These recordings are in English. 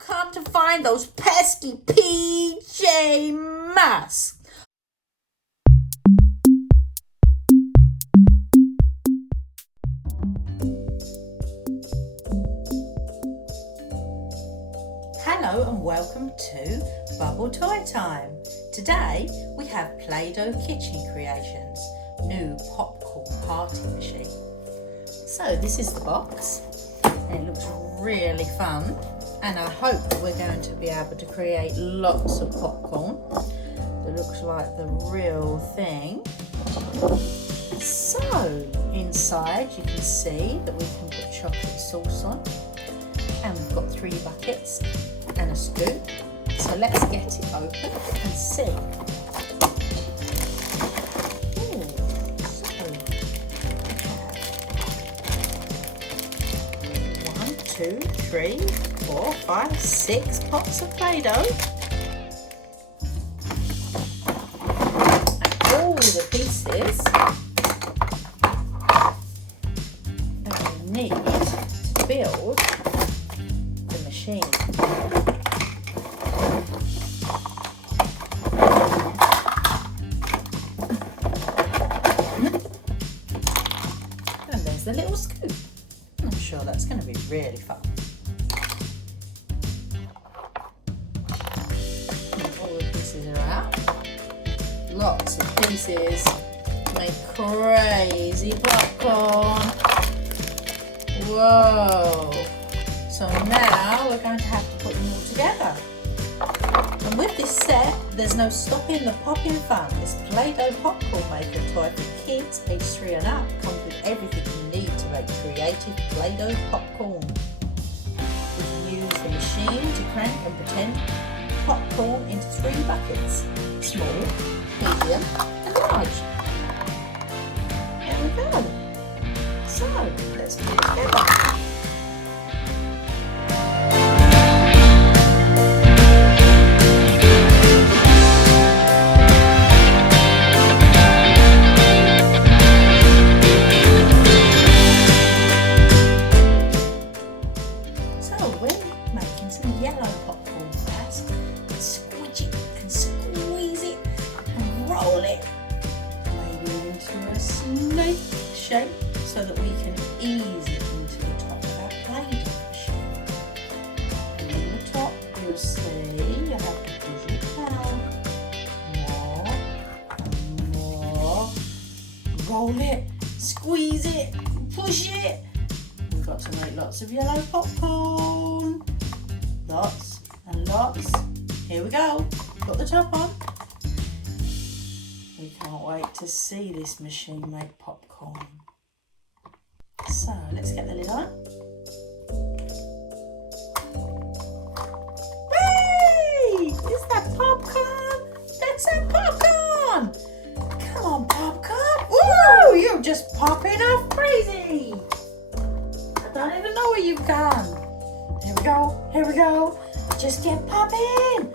come to find those pesky PJ Masks. Hello and welcome to Bubble Toy Time. Today we have Play-Doh kitchen creations, new popcorn party machine. So this is the box. It looks really fun and I hope that we're going to be able to create lots of popcorn. It looks like the real thing. So inside you can see that we can put chocolate sauce on, and we've got 3 buckets and a scoop. So let's get it open and see. One, 2, 3, 4, 5, 6 pots of Play-Doh. And all the pieces that we need to build the machine. And there's the little scoop. I'm sure that's going to be really fun. All the pieces are out. Lots of pieces make crazy popcorn. Whoa! So now we're going to have to put them all together. And with this set, there's no stopping the popping fun. This Play-Doh popcorn maker toy for kids aged 3 and up comes with everything you need to make creative Play-Doh popcorn. You can use the machine to crank and pretend popcorn into 3 buckets: small, medium and large. There we go. So let's put it together. Yellow popcorn first. Squidge it and squeeze it and roll it maybe into a snake shape so that we can ease it into the top of our Play-Doh machine. And in the top you'll see you have to push it down more and more. Roll it, squeeze it, push it. We've got to make lots of yellow popcorn. Lots and lots. Here we go. Put the top on. We can't wait to see this machine make popcorn. So let's get the lid on. Hey! Is that popcorn? That's a popcorn! Come on, popcorn. Woo! You're just popping off crazy. I don't even know where you've gone. Here we go, here we go. Just get popping.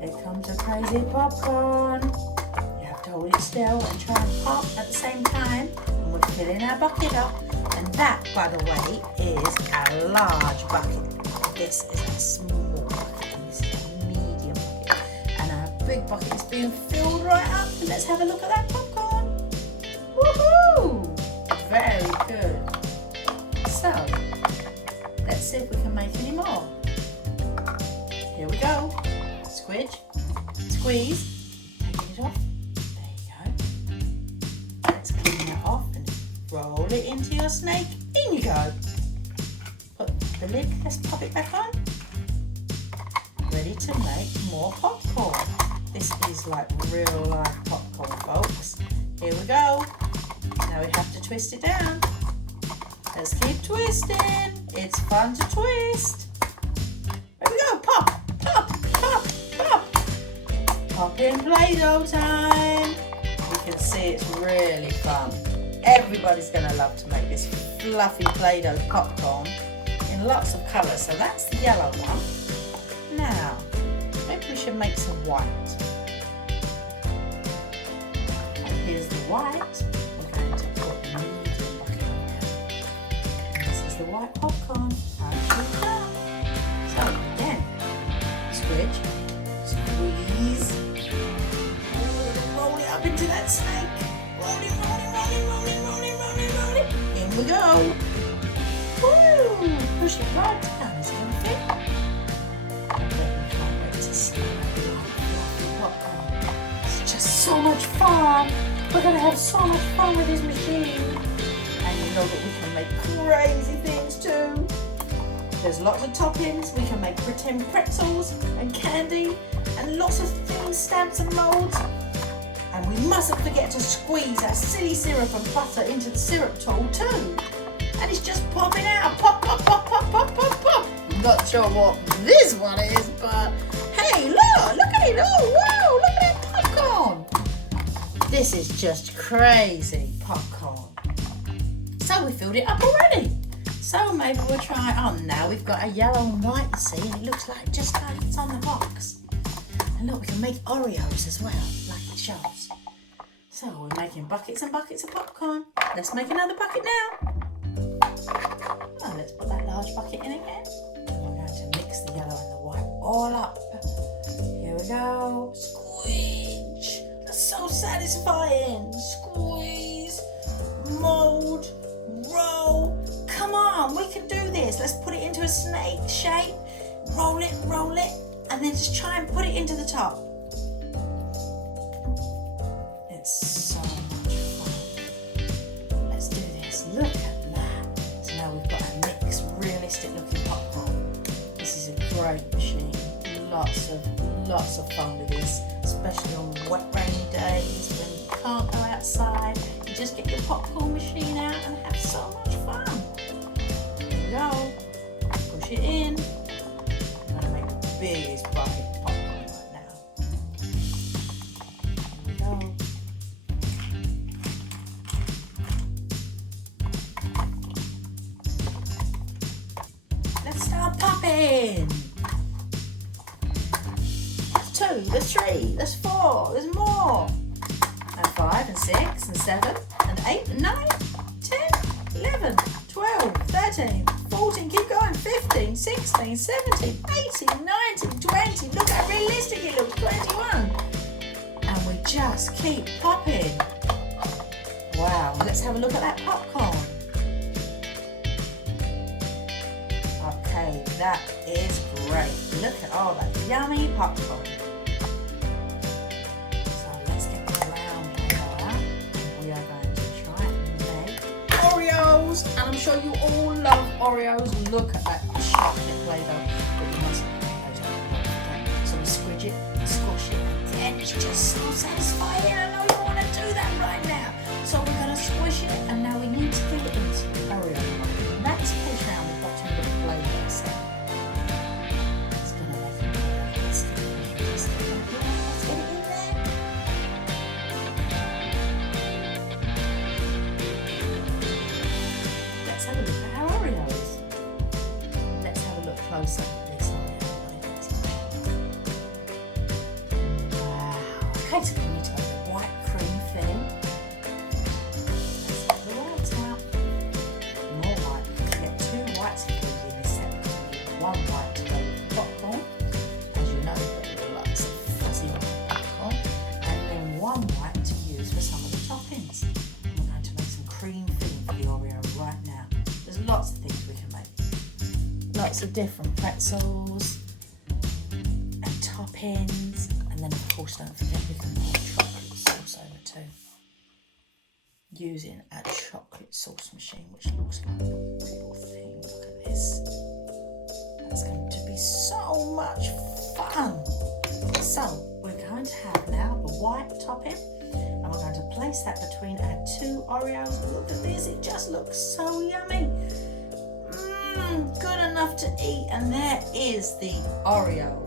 Here comes a crazy popcorn. You have to hold it still and try and pop at the same time. And we're filling our bucket up. And that, by the way, is a large bucket. This is a small bucket and this is a medium bucket. And our big bucket is being filled right up. And let's have a look at that popcorn. Woohoo! Very good. So, let's see if we can make any more. Here we go. Squidge, squeeze, taking it off. There you go. Let's clean that off and roll it into your snake. In you go. Put the lid, let's pop it back on. Ready to make more popcorn. This is like real life popcorn, folks. Here we go. Now we have to twist it down. Let's keep twisting. It's fun to twist. There we go. Pop, pop, pop, pop. Pop in Play-Doh time. You can see it's really fun. Everybody's going to love to make this fluffy Play-Doh popcorn in lots of colours. So that's the yellow one. Now, maybe we should make some white. And here's the white. We're going to put the medium bucket on there. And this is the white popcorn. So go. Woo! Push it right down. Is it going to fit? I bet you can't wait to see popcorn. It's just so much fun. We're going to have so much fun with this machine. And you know that we can make crazy things too. There's lots of toppings. We can make pretend pretzels and candy and lots of things, stamps and molds. And we mustn't forget to squeeze our silly syrup and butter into the syrup tool too. And it's just popping out. Pop, pop, pop, pop, pop, pop, pop. I'm not sure what this one is, but hey, look at it. Oh, wow, look at that popcorn. This is just crazy popcorn. So we filled it up already. So maybe we'll try it on. Now we've got a yellow and white, see, and it looks like just like it's on the box. And look, we can make Oreos as well, like it shows. So we're making buckets and buckets of popcorn. Let's make another bucket now. Oh, let's put that large bucket in again. And we're going to mix the yellow and the white all up. Here we go. Squeeze. That's so satisfying. Squeeze, mold, roll. Come on, we can do this. Let's put it into a snake shape. Roll it, and then just try and put it into the top. It's so much fun. Let's do this. Look at that. So now we've got a mixed, realistic looking popcorn. This is a great machine. Lots of fun with this, especially on wet, rainy days when you can't go outside. You just get your popcorn machine out and have so much fun. There you go. Push it in. I'm going to make the biggest bucket of popcorn right now. There we go. Let's start popping. There's 2, there's 3, there's 4, there's more. And 5 and 6 and 7 and 8 and 9, 10, 11, 12, 13, 14, keep going, 15, 16, 17, 18, 19, 20. Look how realistic it looks, 21. And we just keep popping. Wow, let's have a look at that popcorn. Okay, that is great. Look at all that yummy popcorn. So let's get the round here. We are going to try and make Oreos. And I'm sure you all love Oreos. Look at that chocolate Play-Doh. But you mustn't so we squidge it, squash it, and it's just so satisfying. I know you want to do that right now. So we're going to squish it, and now we need to give it into Oreo. And that's push around the bottom of the Play-Doh set. It's going to make it good. Let's get it in there. Let's have a look at our Oreos. Let's have a look closer at this Oreo. Wow. Okay, so we need to make the white cream filling. Let's get the whites out. More white. We can get 2 whites included in this set because we need 1 white to go with the popcorn. As you know, we've got lots of fuzzy popcorn. And then 1 white to use for some of the toppings. We're going to make some cream filling for the Oreo right now. There's lots of things we can make. Lots of different pretzels and toppings. And then of course don't forget we can pour chocolate sauce over too. Using a chocolate sauce machine, which looks like a real thing. Look at this. That's going to be so much fun. So we're going to have now the white topping, and we're going to place that between our 2 Oreos. Look at this, it just looks so yummy. Good enough to eat, and there is the Oreo.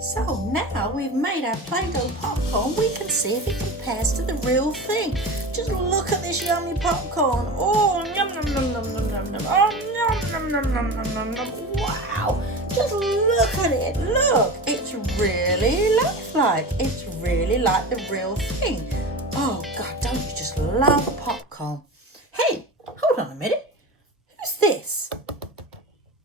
So now we've made our Play-Doh popcorn, we can see if it compares to the real thing. Just look at this yummy popcorn. Oh, yum, yum, yum, yum, yum, yum, yum. Oh, yum, yum, yum, yum, yum, yum. Wow, just look at it. Look, it's really lifelike. It's really like the real thing. Oh, God, don't you just love popcorn? Hey, hold on a minute. Who's this?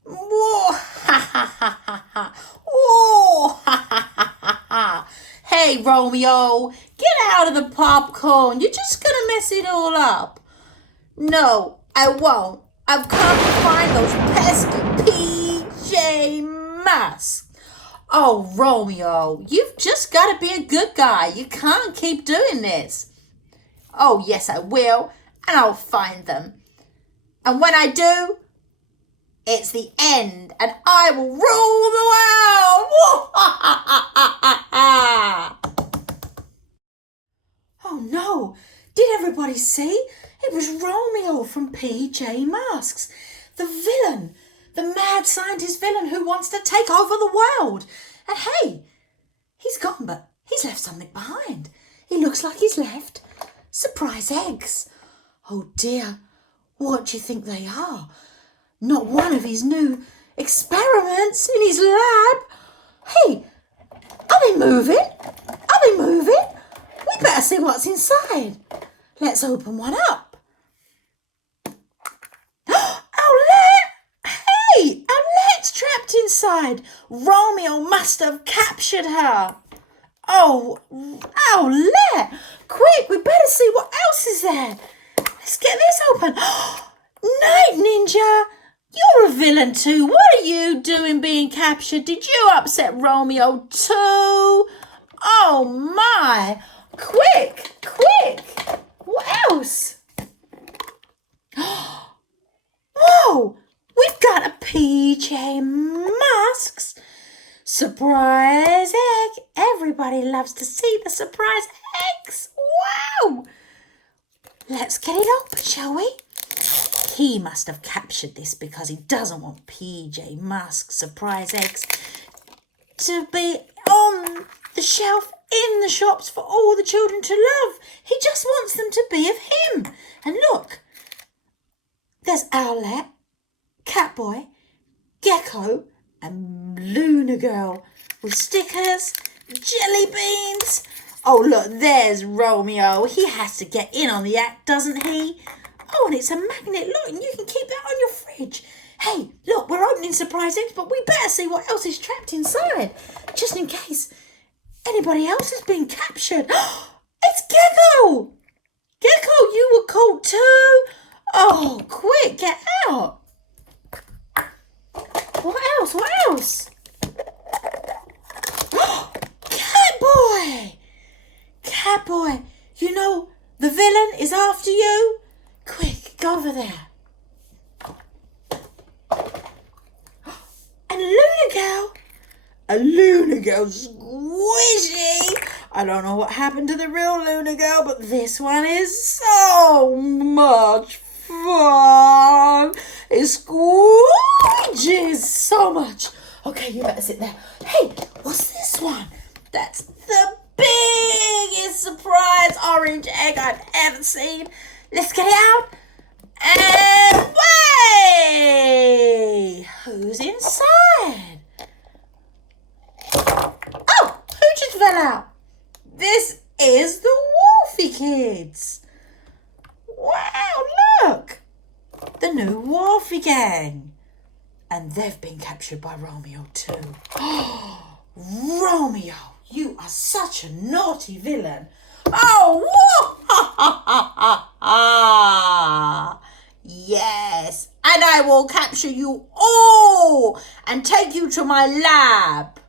Whoa, ha, ha, ha, ha, ha. Whoa, ha, ha, ha, ha, ha. Hey, Romeo, get out of the popcorn. You're just going to mess mess it all up. No, I won't. I've come to find those pesky PJ Masks. Oh, Romeo, you've just got to be a good guy. You can't keep doing this. Oh, yes, I will, and I'll find them. And when I do, it's the end, and I will rule the world. Oh, no. Did everybody see? It was Romeo from PJ Masks. The villain. The mad scientist villain who wants to take over the world. And hey, he's gone, but he's left something behind. He looks like he's left surprise eggs. Oh dear, what do you think they are? Not one of his new experiments in his lab. Hey, are they moving? Are they moving? We better see what's inside. Let's open one up. Owlette's trapped inside. Romeo must have captured her. Oh, Owlette! Quick, we better see what else is there. Let's get this open. Night Ninja! You're a villain too. What are you doing being captured? Did you upset Romeo too? Oh my! Quick! What else? Whoa! We've got a PJ Masks surprise egg. Everybody loves to see the surprise eggs. Wow! Let's get it open, shall we? He must have captured this because he doesn't want PJ Masks surprise eggs to be on the shelf in the shops for all the children to love. He just wants them to be of him. And look, there's Owlette, Catboy, Gecko, and Luna Girl with stickers, jelly beans. Oh, look, there's Romeo. He has to get in on the act, doesn't he? Oh, and it's a magnet. Look, and you can keep that on your fridge. Hey, look, we're opening surprise eggs, but we better see what else is trapped inside, just in case anybody else has been captured. It's Gecko! Gecko, you were caught too? Oh, quick, get out. What else? Catboy, you know the villain is after you. Quick, go over there. And a Luna Girl squishy. I don't know what happened to the real Luna Girl, but this one is so much fun. It squeeges so much. Okay, you better sit there. Hey, what's this one? That's the biggest surprise orange egg I've ever seen. Let's get it out. And wait! Who's inside? Oh, who just fell out? This is the Wolfie Kids. Wow, look. The new Wolfie Gang. And they've been captured by Romeo too. Romeo, you are such a naughty villain. Oh, yes. And I will capture you all and take you to my lab.